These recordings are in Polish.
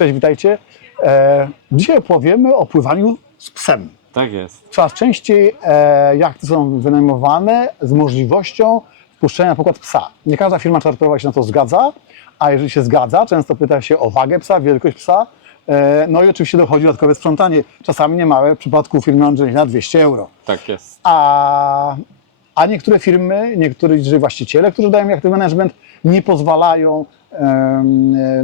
Cześć, witajcie. E, dzisiaj opowiemy o pływaniu z psem. Tak jest. Coraz częściej e, jachty są wynajmowane z możliwością wpuszczenia na przykład psa. Nie każda firma czarterowa się na to zgadza, a jeżeli się zgadza, często pyta się o wagę psa, wielkość psa. E, no i oczywiście dochodzi dodatkowe sprzątanie, czasami niemałe, w przypadku firmy Angelina 200 euro. Tak jest. A, a niektóre firmy, niektórzy właściciele, którzy dają jachty management, nie pozwalają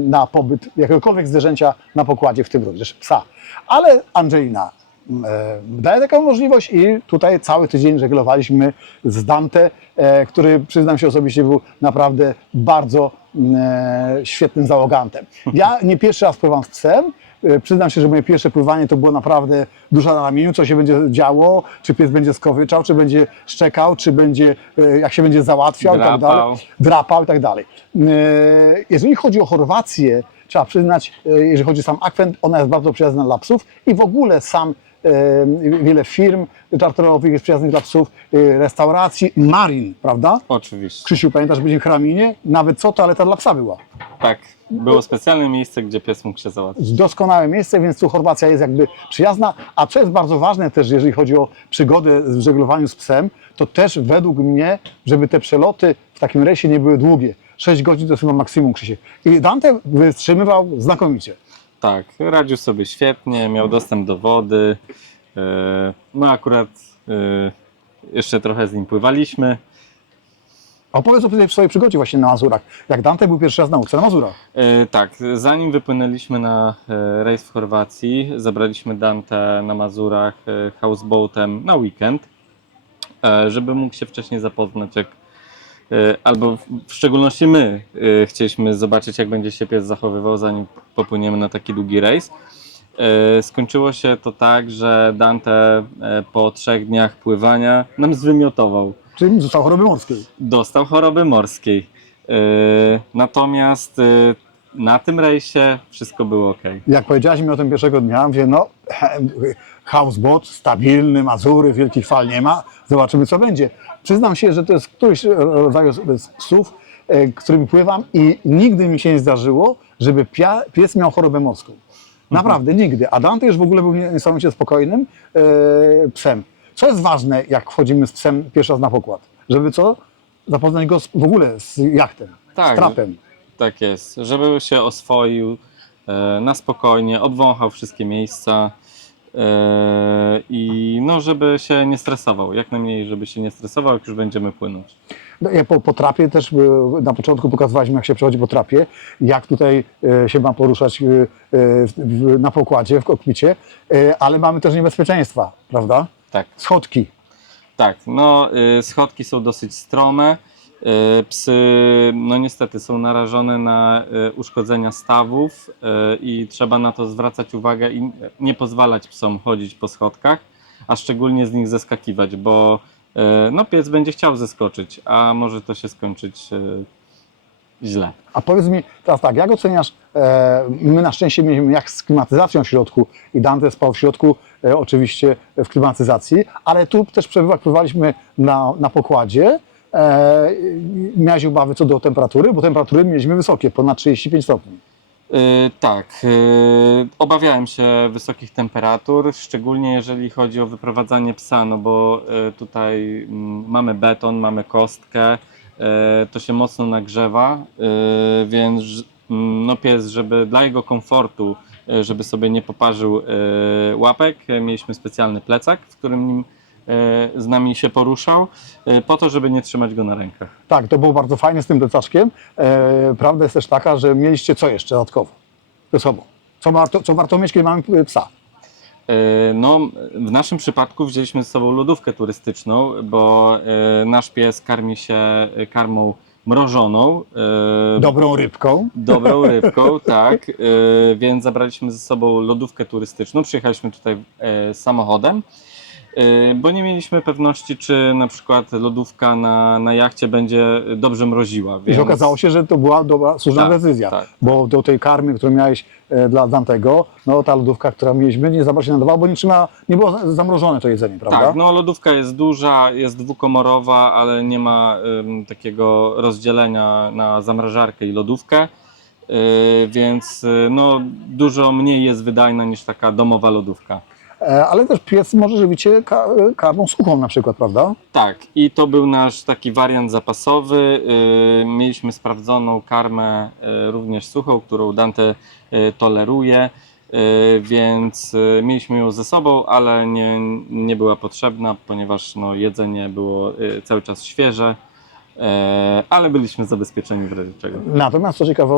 na pobyt jakiegokolwiek zwierzęcia na pokładzie, w tym również psa. Ale Angelina daje taką możliwość i tutaj cały tydzień żeglowaliśmy z Dante, e, który przyznam się osobiście był naprawdę bardzo e, świetnym załogantem. Ja nie pierwszy raz pływam z psem, Przyznam się, że moje pierwsze pływanie to było naprawdę dusza na ramieniu, co się będzie działo, czy pies będzie skowyczał, czy będzie szczekał, czy będzie, e, jak się będzie załatwiał i tak Drapał. dalej. Drapał i tak dalej. E, Jeżeli chodzi o Chorwację, trzeba przyznać, e, jeżeli chodzi o sam akwent, ona jest bardzo przyjazna dla psów i w ogóle sam e, wiele firm czarterowych jest przyjaznych dla psów, e, restauracji, marin, prawda? Oczywiście. Krzysiu, pamiętasz, byliśmy w Hraminie? Nawet co, toaleta dla psa była. Tak. Było specjalne miejsce, gdzie pies mógł się załatwić. doskonałe miejsce, więc tu Chorwacja jest jakby przyjazna. A co jest bardzo ważne też, jeżeli chodzi o przygodę w żeglowaniu z psem, to też według mnie, żeby te przeloty w takim rejsie nie były długie. 6 godzin to jest chyba maksimum, Krzysiek. I Dante wytrzymywał znakomicie. Tak, radził sobie świetnie, miał dostęp do wody. E, No akurat e, jeszcze trochę z nim pływaliśmy. Opowiedz o tej swojej przygodzie właśnie na Mazurach. Jak Dante był pierwszy raz na nauce na Mazurach. E, Tak, zanim wypłynęliśmy na e, rejs w Chorwacji, zabraliśmy Dante na Mazurach e, houseboatem na weekend, e, żeby mógł się wcześniej zapoznać, jak albo w- szczególności my e, chcieliśmy zobaczyć, jak będzie się pies zachowywał, zanim popłyniemy na taki długi rejs. E, Skończyło się to tak, że Dante e, po trzech dniach pływania nam zwymiotował Czyli został choroby morskiej. dostał choroby morskiej. Natomiast na tym rejsie wszystko było ok. Jak powiedziałaś mi o tym pierwszego dnia, mówię, no houseboat, stabilny, Mazury, wielkich fal nie ma, zobaczymy co będzie. Przyznam się, że to jest któryś rodzaju z psów, e, którymi pływam i nigdy mi się nie zdarzyło, żeby pies miał chorobę morską. Naprawdę, nigdy. A Dante już w ogóle był niesamowicie spokojnym e, psem. Co jest ważne, jak wchodzimy z psem pierwszy raz na pokład? Żeby co? Zapoznać go z, w ogóle z jachtem, Tak. z trapem. Tak jest, żeby się oswoił e, na spokojnie, obwąchał wszystkie miejsca i no, żeby się nie stresował. Jak najmniej, żeby się nie stresował, jak już będziemy płynąć. No, ja po, po trapie też e, na początku pokazywaliśmy, jak się przechodzi po trapie, jak tutaj e, się ma poruszać na pokładzie, w kokpicie, ale mamy też niebezpieczeństwa, prawda? Tak. Schodki. Tak, no schodki są dosyć strome. Y, Psy, no niestety, są narażone na y, uszkodzenia stawów y, i trzeba na to zwracać uwagę i nie pozwalać psom chodzić po schodkach, a szczególnie z nich zeskakiwać, bo no pies będzie chciał zeskoczyć, a może to się skończyć źle. A powiedz mi teraz tak, jak oceniasz, e, my na szczęście mieliśmy jak z klimatyzacją w środku i Dante spał w środku, e, oczywiście w klimatyzacji, ale tu też przebywa- pływaliśmy na, na pokładzie. E, miałeś obawy co do temperatury, bo temperatury mieliśmy wysokie, ponad 35 stopni. Y, tak, y, obawiałem się wysokich temperatur, szczególnie jeżeli chodzi o wyprowadzanie psa, no bo y, tutaj mm, mamy beton, mamy kostkę, y, to się mocno nagrzewa, y, więc mm, no pies, żeby dla jego komfortu, y, żeby sobie nie poparzył y, łapek, y, mieliśmy specjalny plecak, w którym nim z nami się poruszał, y, po to, żeby nie trzymać go na rękach. Tak, to było bardzo fajne z tym plecaczkiem. E, prawda jest też taka, że mieliście co jeszcze dodatkowo ze sobą? Co warto, co warto mieć, kiedy mamy psa? E, No, w naszym przypadku wzięliśmy ze sobą lodówkę turystyczną, bo e, nasz pies karmi się e, karmą mrożoną. e, Dobrą rybką. Dobrą rybką, tak. e, Więc zabraliśmy ze sobą lodówkę turystyczną. Przyjechaliśmy tutaj e, samochodem, e, bo nie mieliśmy pewności, czy na przykład lodówka na, na jachcie będzie dobrze mroziła. I Więc... okazało się, że to była dobra, słuszna Tak, decyzja, tak. bo do tej karmy, którą miałeś e, dla Dantego, no ta lodówka, która mieliśmy, nie za bardzo się nadawała, bo nie, trzyma, nie było za- zamrożone to jedzenie, prawda? Tak, no lodówka jest duża, jest dwukomorowa, ale nie ma ym, takiego rozdzielenia na zamrażarkę i lodówkę. y, więc no, dużo mniej jest wydajna niż taka domowa lodówka. E, Ale też pies może żywić się ka- karmą suchą na przykład, prawda? Tak, i to był nasz taki wariant zapasowy. Y, Mieliśmy sprawdzoną karmę y, również suchą, którą Dante y, toleruje, więc mieliśmy ją ze sobą, ale nie, nie była potrzebna, ponieważ no, jedzenie było cały czas świeże, y, ale byliśmy zabezpieczeni w razie czego. Natomiast co ciekawe,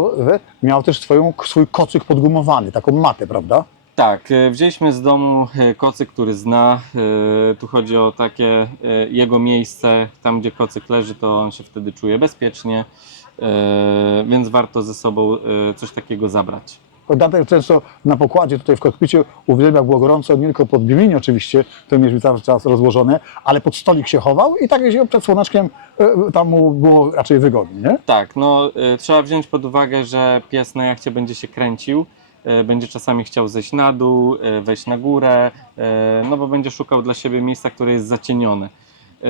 miał też swoją, swój kocyk podgumowany, taką matę, prawda? Tak, e, wzięliśmy z domu e, kocyk, który zna. E, Tu chodzi o takie jego miejsce, tam gdzie kocyk leży, to on się wtedy czuje bezpiecznie, więc warto ze sobą coś takiego zabrać. Dante często na pokładzie tutaj w kokpicie uwielbiał, było gorąco, nie tylko pod bielinię oczywiście, to mieliśmy cały czas rozłożone, ale pod stolik się chował i tak się przed słoneczkiem tam mu było raczej wygodnie, nie? Tak, no trzeba wziąć pod uwagę, że pies na jachcie będzie się kręcił, będzie czasami chciał zejść na dół, e, wejść na górę, e, no bo będzie szukał dla siebie miejsca, które jest zacienione. E,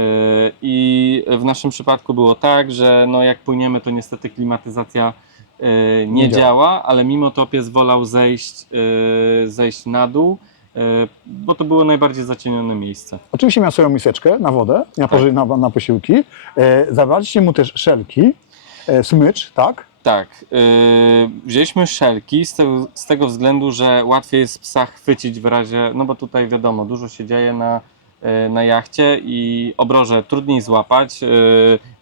I w naszym przypadku było tak, że no jak płyniemy, to niestety klimatyzacja e, nie, Nie działa. działa, ale mimo to pies wolał zejść, e, zejść na dół, e, bo to było najbardziej zacienione miejsce. Oczywiście miał swoją miseczkę na wodę, na, poży- na, na posiłki. E, zabraliście mu też szelki, e, smycz, tak? Tak, yy, wzięliśmy szelki z tego, z tego względu, że łatwiej jest psa chwycić w razie, no bo tutaj wiadomo, dużo się dzieje na, yy, na jachcie i obroże trudniej złapać, yy,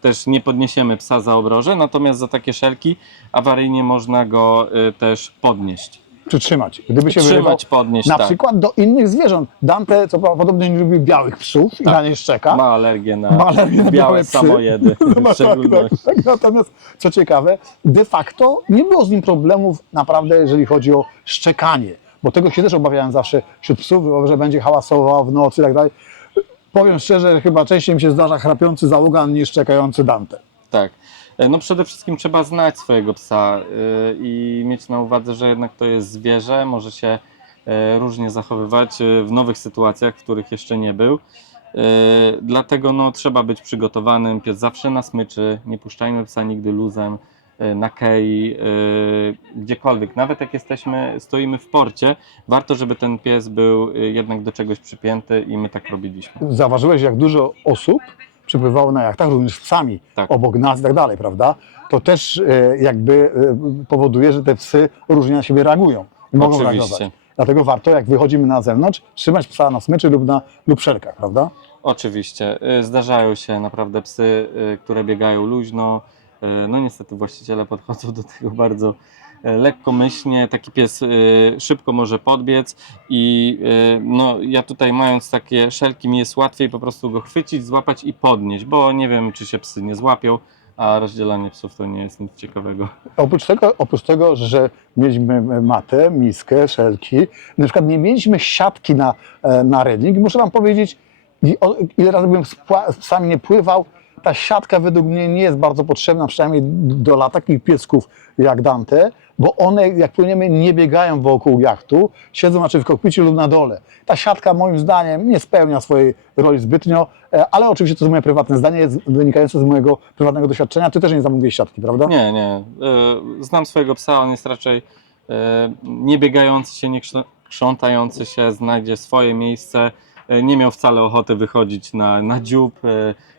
też nie podniesiemy psa za obroże, natomiast za takie szelki awaryjnie można go yy, też podnieść. Przytrzymać. Gdyby się wyrywał, Trzymać, podnieść, na tak. przykład do innych zwierząt. Dante, co podobno nie lubi białych psów i Tak. na nie szczeka. Ma alergię na, Ma alergię na białe białe psy. samojedy No tak, tak, tak. Natomiast co ciekawe, de facto nie było z nim problemów naprawdę, jeżeli chodzi o szczekanie, bo tego się też obawiałem zawsze wśród psów, że będzie hałasował w nocy i tak dalej. Powiem szczerze, chyba częściej mi się zdarza chrapiący załoga niż szczekający Dante. Tak. E, No przede wszystkim trzeba znać swojego psa y, i mieć na uwadze, że jednak to jest zwierzę, może się e, różnie zachowywać e, w nowych sytuacjach, w których jeszcze nie był. E, Dlatego no, trzeba być przygotowanym. Pies zawsze na smyczy, nie puszczajmy psa nigdy luzem, e, na kei, e, gdziekolwiek. Nawet jak jesteśmy, stoimy w porcie, warto, żeby ten pies był e, jednak do czegoś przypięty i my tak robiliśmy. Zauważyłeś, jak dużo osób przypływało na jachtach, również z psami, Tak. obok nas i tak dalej, prawda? To też e, jakby e, powoduje, że te psy różnie na siebie reagują i mogą Oczywiście. reagować. Dlatego warto, jak wychodzimy na zewnątrz, trzymać psa na smyczy lub na lub szelkach, prawda? Oczywiście. Y, Zdarzają się naprawdę psy, y, które biegają luźno. Y, No niestety właściciele podchodzą do tego bardzo lekkomyślnie. Taki pies y, szybko może podbiec i y, no, ja tutaj mając takie szelki mi jest łatwiej po prostu go chwycić, złapać i podnieść, bo nie wiem czy się psy nie złapią, a rozdzielanie psów to nie jest nic ciekawego. Oprócz tego, oprócz tego, że mieliśmy matę, miskę, szelki, na przykład nie mieliśmy siatki na, e, na reding. Muszę Wam powiedzieć, ile razy bym z psami nie pływał, ta siatka według mnie nie jest bardzo potrzebna, przynajmniej do dla takich piesków jak Dante, bo one, jak płyniemy, nie biegają wokół jachtu, siedzą znaczy w kokpicie lub na dole. Ta siatka moim zdaniem nie spełnia swojej roli zbytnio, e, ale oczywiście to jest moje prywatne zdanie, jest wynikające z mojego prywatnego doświadczenia. Ty też nie zamówiłeś siatki, prawda? Nie, nie. Y, Znam swojego psa, on jest raczej y, nie biegający się, nie krz- krzątający się, znajdzie swoje miejsce. Nie miał wcale ochoty wychodzić na, na dziób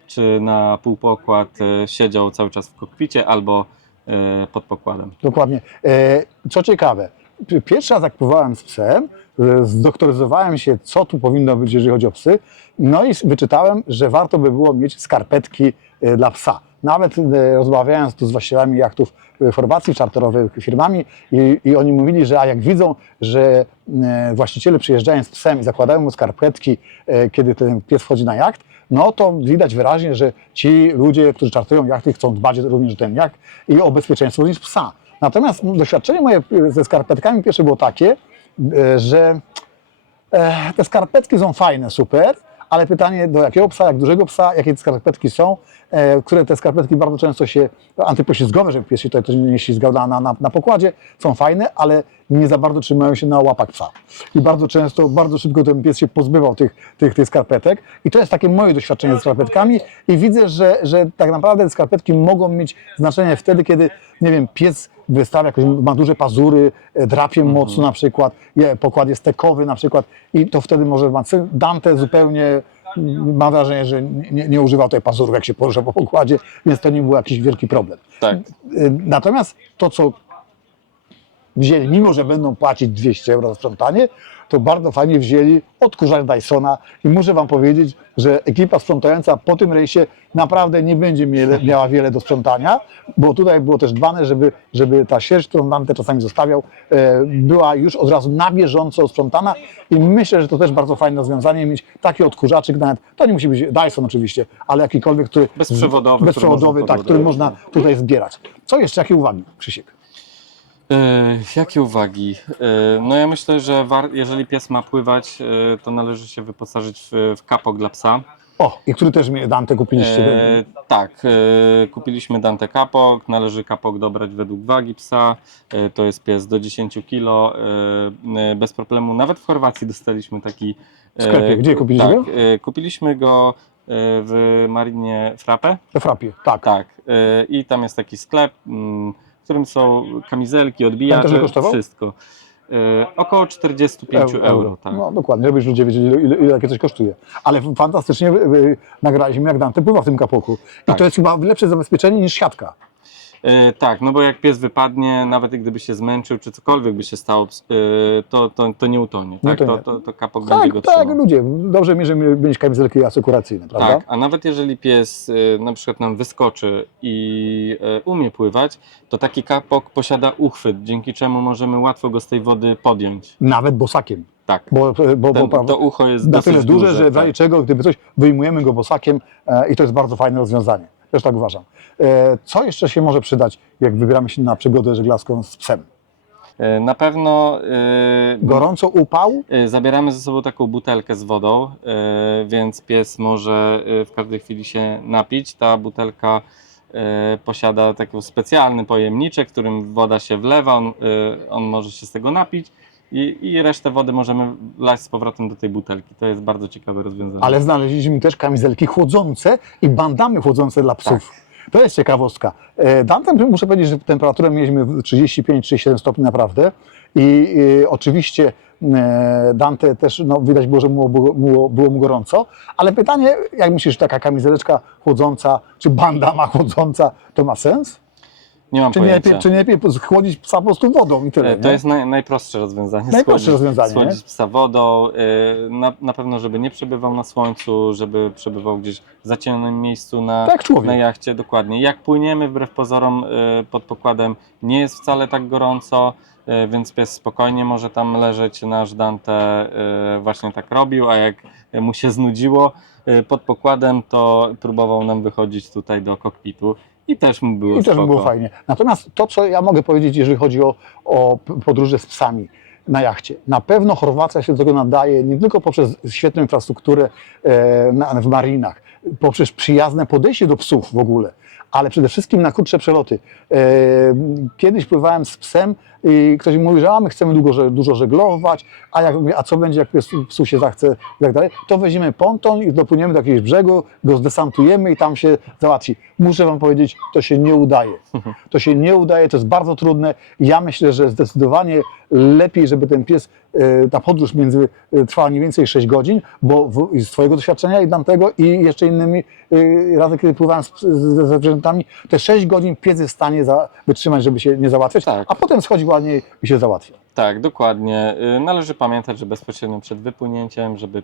czy na półpokład. y, Siedział cały czas w kokpicie albo y, pod pokładem. Dokładnie. E, Co ciekawe, pierwszy raz jak pływałem z psem, e, zdoktoryzowałem się, co tu powinno być, jeżeli chodzi o psy, no i wyczytałem, że warto by było mieć skarpetki e, dla psa. Nawet e, rozmawiając tu z właścicielami jachtów w czarterowymi firmami i, i oni mówili, że a jak widzą, że e, właściciele przyjeżdżają z psem i zakładają mu skarpetki, e, kiedy ten pies wchodzi na jacht, no to widać wyraźnie, że ci ludzie, którzy czartują jachty, chcą dbać również o ten jacht i o bezpieczeństwo również psa. Natomiast doświadczenie moje e, ze skarpetkami pierwsze było takie, e, że e, te skarpetki są fajne, super, ale pytanie do jakiego psa, jak dużego psa, jakie te skarpetki są. e, które te skarpetki bardzo często się, antypoślizgowe, żeby pies się tutaj nie ślizgał na, na, na, pokładzie, są fajne, ale nie za bardzo trzymają się na łapach psa. I bardzo często, bardzo szybko ten pies się pozbywał tych, tych, tych skarpetek. I to jest takie moje doświadczenie ze skarpetkami i widzę, że, że tak naprawdę te skarpetki mogą mieć znaczenie wtedy, kiedy, nie wiem, pies wystawia, jakoś, ma duże pazury, e, drapie mocno na przykład, je- pokład jest tekowy na przykład i to wtedy może ma Dante zupełnie mm, mam wrażenie, że nie, nie używał tej pazurów, jak się porusza po pokładzie, więc to nie był jakiś wielki problem. Tak. Y, Natomiast to, co wzięli, mimo że będą płacić 200 euro za sprzątanie, to bardzo fajnie wzięli odkurzacz Dysona i muszę Wam powiedzieć, że ekipa sprzątająca po tym rejsie naprawdę nie będzie miele, miała wiele do sprzątania, bo tutaj było też dbane, żeby, żeby ta sierść, którą Dante czasami zostawiał, e, była już od razu na bieżąco sprzątana i myślę, że to też bardzo fajne rozwiązanie mieć taki odkurzaczyk nawet, to nie musi być Dyson oczywiście, ale jakikolwiek, który Bezprzewodowy, bezprzewodowy który tak, który można tutaj zbierać. Co jeszcze, jakie uwagi, Krzysiek? E, jakie uwagi? E, no ja myślę, że jeżeli pies ma pływać, e, to należy się wyposażyć w, w kapok dla psa. O, i który też mnie Dante kupiliście. E, tak, e, kupiliśmy Dante kapok, należy kapok dobrać według wagi psa. E, to jest pies do 10 kg, e, e, bez problemu. Nawet w Chorwacji dostaliśmy taki. W sklepie. Gdzie kupiliście tak, go? E, kupiliśmy go e, w Marinie Frappe. We frapie, tak. Tak, e, i tam jest taki sklep, mm, w którym są kamizelki, odbijacze, kosztował? wszystko. E, około 45 euro, tak. No dokładnie, żebyś ludzie wiedzieli, ile, ile, ile takie coś kosztuje. Ale fantastycznie y, y, nagraliśmy, jak Dante pływa w tym kapoku. I Tak. to jest chyba lepsze zabezpieczenie niż siatka. E, tak, no bo jak pies wypadnie, nawet gdyby się zmęczył, czy cokolwiek by się stało, e, to, to, to nie utonie, Nie tak? To, utonie. to, to kapok będzie Tak, go tak, trzymał. ludzie. Dobrze mi, że mieć kamizelki asekuracyjne, prawda? Tak, a nawet jeżeli pies y, na przykład nam wyskoczy i umie pływać, to taki kapok posiada uchwyt, dzięki czemu możemy łatwo go z tej wody podjąć. Nawet bosakiem. Tak, Bo, bo, Ten, bo, to ucho jest na tyle duże, że w tak. razie czego, gdyby coś, wyjmujemy go bosakiem e, i to jest bardzo fajne rozwiązanie. Też tak uważam. E, co jeszcze się może przydać, jak wybieramy się na przygodę żeglarską z psem? Y, Na pewno Gorąco upał? zabieramy ze sobą taką butelkę z wodą, więc pies może w każdej chwili się napić. Ta butelka posiada taki specjalny pojemniczek, którym woda się wlewa, on, on może się z tego napić. I, I resztę wody możemy wlać z powrotem do tej butelki. To jest bardzo ciekawe rozwiązanie. Ale znaleźliśmy też kamizelki chłodzące i bandamy chłodzące dla psów. To jest ciekawostka. E, Dantem muszę powiedzieć, że temperaturę mieliśmy w 35-37 stopni naprawdę i e, oczywiście e, Dante też no, widać było, że było, było mu gorąco, ale pytanie, jak myślisz, taka kamizeleczka chłodząca, czy bandama chłodząca, to ma sens? Nie mam Czy nie, pojęcia. lepiej, czy nie lepiej chłodzić psa po prostu wodą i tyle? E, To nie? jest naj, najprostsze rozwiązanie. Najprostsze Schłodzić- rozwiązanie, Schłodzić psa wodą. e, Na, na pewno, żeby nie przebywał na słońcu, żeby przebywał gdzieś w zacienionym miejscu na, Tak na jachcie. Dokładnie. Jak płyniemy, wbrew pozorom e, pod pokładem nie jest wcale tak gorąco, e, więc pies spokojnie może tam leżeć. Nasz Dante właśnie tak robił, a jak mu się znudziło pod pokładem, to próbował nam wychodzić tutaj do kokpitu i też mu było I też spoko. było fajnie. Natomiast to, co ja mogę powiedzieć, jeżeli chodzi o, o podróże z psami na jachcie. Na pewno Chorwacja się do tego nadaje nie tylko poprzez świetną infrastrukturę e, na, w marinach, poprzez przyjazne podejście do psów w ogóle, ale przede wszystkim na krótsze przeloty. E, kiedyś pływałem z psem i ktoś mi mówi, że a my chcemy długo, dużo żeglować, a, jak, a co będzie, jak psu się zachce i tak dalej, to weźmiemy ponton i dopłyniemy do jakiegoś brzegu, go zdesantujemy i tam się załatwi. Muszę Wam powiedzieć, to się nie udaje. To się nie udaje, to jest bardzo trudne. Ja myślę, że zdecydowanie lepiej, żeby ten pies, e, ta podróż między e, trwała nie więcej 6 godzin, bo w, z Twojego doświadczenia i Dantego i jeszcze innymi razy, kiedy pływałem z, z, ze zwierzętami, te 6 godzin pies jest w stanie za, wytrzymać, żeby się nie załatwiać, Tak. a potem schodzi ładnie i się załatwia. Tak, dokładnie. Y, Należy pamiętać, że bezpośrednio przed wypłynięciem, żeby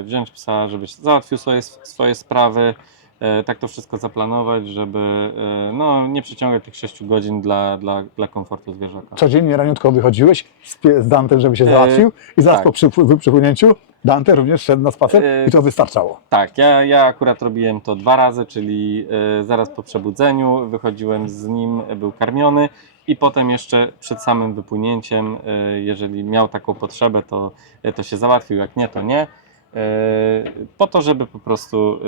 y, wziąć psa, żeby załatwił swoje, swoje sprawy, tak to wszystko zaplanować, żeby y, no, nie przyciągać tych 6 godzin dla, dla, dla komfortu zwierzaka. Codziennie raniutko wychodziłeś z, pie- z Dantem, żeby się E, załatwił i zaraz tak. po przypły- przypłynięciu Dante również szedł na spacer E, i to wystarczało. Tak, ja, ja akurat robiłem to dwa razy, czyli zaraz po przebudzeniu wychodziłem z nim, był karmiony i potem jeszcze przed samym wypłynięciem, jeżeli miał taką potrzebę, to, to się załatwił, jak nie, to nie. Po to, żeby po prostu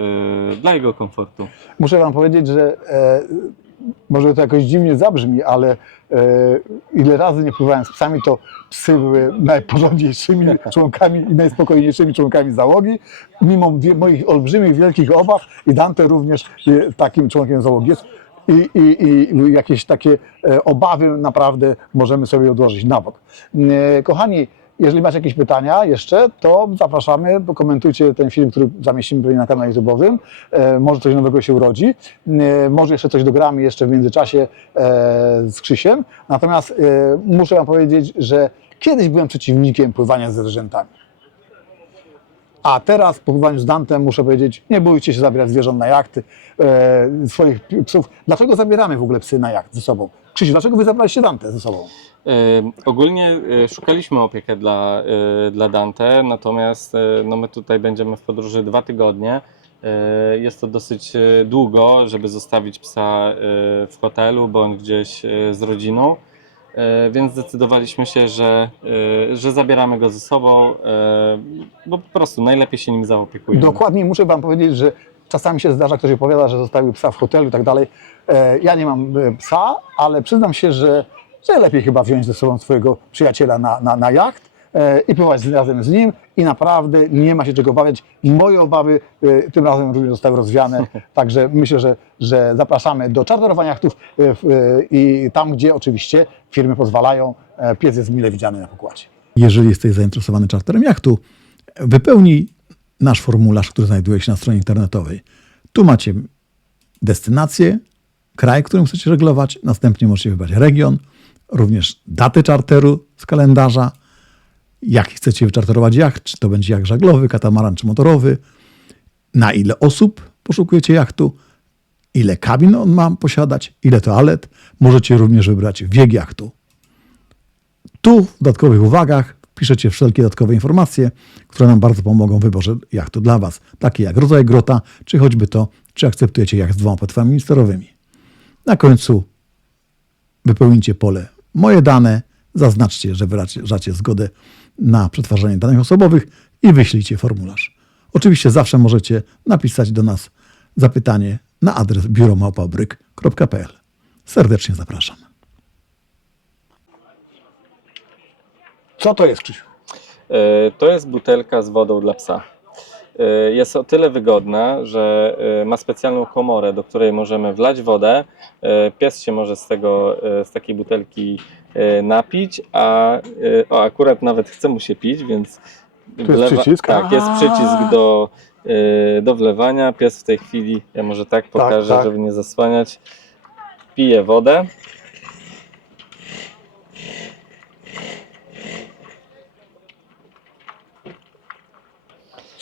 e, dla jego komfortu. Muszę Wam powiedzieć, że e, może to jakoś dziwnie zabrzmi, ale e, ile razy nie pływałem z psami, to psy były najporządniejszymi członkami i najspokojniejszymi członkami załogi, mimo moich olbrzymich, wielkich obaw i Dante również e, takim członkiem załogi jest. I, i, I jakieś takie e, obawy naprawdę możemy sobie odłożyć na bok. E, Kochani, jeżeli macie jakieś pytania jeszcze, to zapraszamy, komentujcie ten film, który zamieścimy pewnie na kanale YouTube'owym. E, może coś nowego się urodzi. E, może jeszcze coś dogramy jeszcze w międzyczasie e, z Krzysiem. Natomiast muszę Wam powiedzieć, że kiedyś byłem przeciwnikiem pływania z zwierzętami. A teraz po pływaniu z Dantem muszę powiedzieć, nie bójcie się zabierać zwierząt na jachty, e, swoich psów. Dlaczego zabieramy w ogóle psy na jacht ze sobą? Krzysiu, dlaczego Wy zabraliście Dante ze sobą? E, Ogólnie e, szukaliśmy opiekę dla, e, dla Dante, natomiast e, no my tutaj będziemy w podróży dwa tygodnie. E, Jest to dosyć e, długo, żeby zostawić psa e, w hotelu bądź gdzieś e, z rodziną, więc zdecydowaliśmy się, że, e, że zabieramy go ze sobą, e, bo po prostu najlepiej się nim zaopiekujemy. Dokładnie muszę Wam powiedzieć, że czasami się zdarza, ktoś opowiada, że zostawił psa w hotelu i tak dalej. E, Ja nie mam e, psa, ale przyznam się, że, że lepiej chyba wziąć ze sobą swojego przyjaciela na, na, na jacht e, i pływać razem z nim i naprawdę nie ma się czego obawiać. Moje obawy e, tym razem również zostały rozwiane, także myślę, że, że zapraszamy do czarterowania jachtów e, e, i tam, gdzie oczywiście firmy pozwalają, e, pies jest mile widziany na pokładzie. Jeżeli jesteś zainteresowany czarterem jachtu, wypełnij nasz formularz, który znajduje się na stronie internetowej. Tu macie destynację, kraj, którym chcecie żeglować, następnie możecie wybrać region, również datę czarteru z kalendarza, jaki chcecie wyczarterować jacht, czy to będzie jacht żaglowy, katamaran czy motorowy, na ile osób poszukujecie jachtu, ile kabin on ma posiadać, ile toalet. Możecie również wybrać wiek jachtu. Tu w dodatkowych uwagach piszecie wszelkie dodatkowe informacje, które nam bardzo pomogą w wyborze jachtu dla Was, takie jak rodzaj grota, czy choćby to, czy akceptujecie jacht z dwoma płetwami sterowymi. Na końcu wypełnijcie pole moje dane, zaznaczcie, że wyrażacie zgodę na przetwarzanie danych osobowych i wyślijcie formularz. Oczywiście zawsze możecie napisać do nas zapytanie na adres biuromałpabryk.pl. Serdecznie zapraszam. Co to jest, Krzysiu? E, To jest butelka z wodą dla psa. E, Jest o tyle wygodna, że e, ma specjalną komorę, do której możemy wlać wodę. E, Pies się może z, tego, z takiej butelki napić, a o, akurat nawet chce mu się pić, więc Tu jest przycisk? Tak, jest przycisk do, do wlewania. Pies w tej chwili, ja może tak pokażę, tak. żeby nie zasłaniać, pije wodę.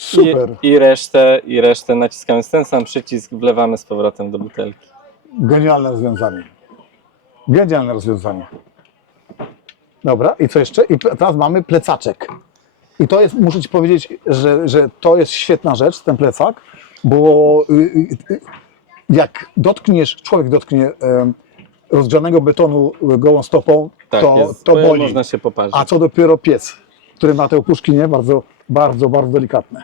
Super. I, I resztę, i resztę naciskamy ten sam przycisk, wlewamy z powrotem do butelki. Genialne rozwiązanie. Genialne rozwiązanie. Dobra, i co jeszcze? I teraz mamy plecaczek. I to jest, muszę Ci powiedzieć, że, że to jest świetna rzecz, ten plecak, bo y, y, y, jak dotkniesz, człowiek dotknie rozgrzanego betonu gołą stopą, Tak, to, jest, to boli. można się poparzyć. A co dopiero pies, który ma te opuszki, nie? Bardzo, bardzo, bardzo delikatne.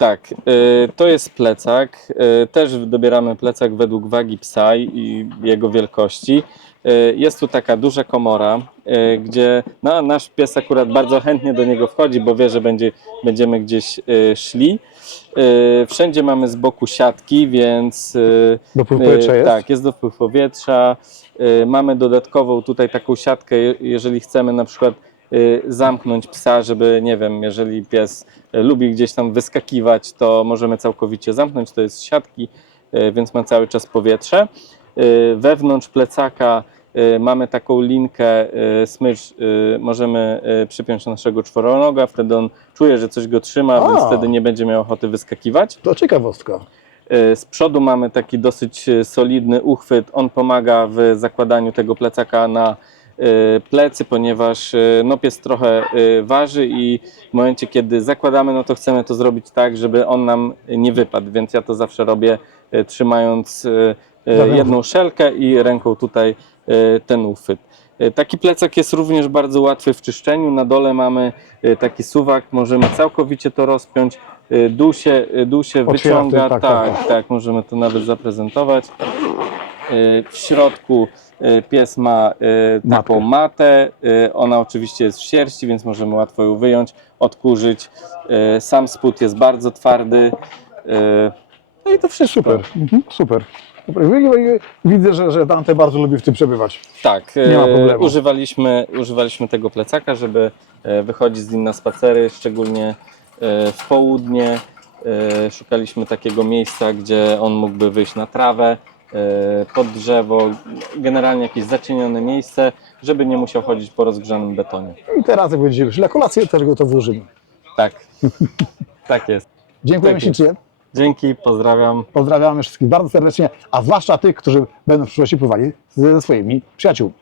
Tak, y, to jest plecak. Y, też dobieramy plecak według wagi psa i jego wielkości. Y, Jest tu taka duża komora, gdzie no, nasz pies akurat bardzo chętnie do niego wchodzi, bo wie, że będzie, będziemy gdzieś szli. Wszędzie mamy z boku siatki, więc Dopływ powietrza jest? Tak, jest dopływ powietrza. Mamy dodatkową tutaj taką siatkę, je- jeżeli chcemy na przykład zamknąć psa, żeby, nie wiem, jeżeli pies y, lubi gdzieś tam wyskakiwać, to możemy całkowicie zamknąć. To jest siatki, y, więc ma cały czas powietrze. Y, Wewnątrz plecaka y, mamy taką linkę, y, smycz, y, możemy y, przypiąć do naszego czworonoga, wtedy on czuje, że coś go trzyma, A. więc wtedy nie będzie miał ochoty wyskakiwać. To ciekawostka. Z przodu mamy taki dosyć solidny uchwyt. On pomaga w zakładaniu tego plecaka na plecy, ponieważ e, no, pies trochę e, waży i w momencie, kiedy zakładamy, no to chcemy to zrobić tak, żeby on nam nie wypadł. Więc ja to zawsze robię trzymając jedną szelkę i ręką tutaj ten uchwyt. Taki plecak jest również bardzo łatwy w czyszczeniu. Na dole mamy taki suwak, możemy całkowicie to rozpiąć. Dół się, dół się Otwiera wyciąga, tak, tak, tak, tak, możemy to nawet zaprezentować. E, W środku e, pies ma e, taką matę. Ona oczywiście jest w sierści, więc możemy łatwo ją wyjąć, odkurzyć. Sam spód jest bardzo twardy. No i to wszystko. Super, mhm, super. Widzę, że, że Dante bardzo lubi w tym przebywać. Tak, Nie ma problemu. używaliśmy, używaliśmy tego plecaka, żeby e, wychodzić z nim na spacery, szczególnie e, w południe. E, Szukaliśmy takiego miejsca, gdzie on mógłby wyjść na trawę, pod drzewo, generalnie jakieś zacienione miejsce, żeby nie musiał chodzić po rozgrzanym betonie. I teraz, jak wyszli na kolację, też go to włożymy. Tak, tak jest. Dziękujemy Tak ślicznie. Dzięki, pozdrawiam. Pozdrawiamy wszystkich bardzo serdecznie, a zwłaszcza tych, którzy będą w przyszłości pływali ze swoimi przyjaciółmi.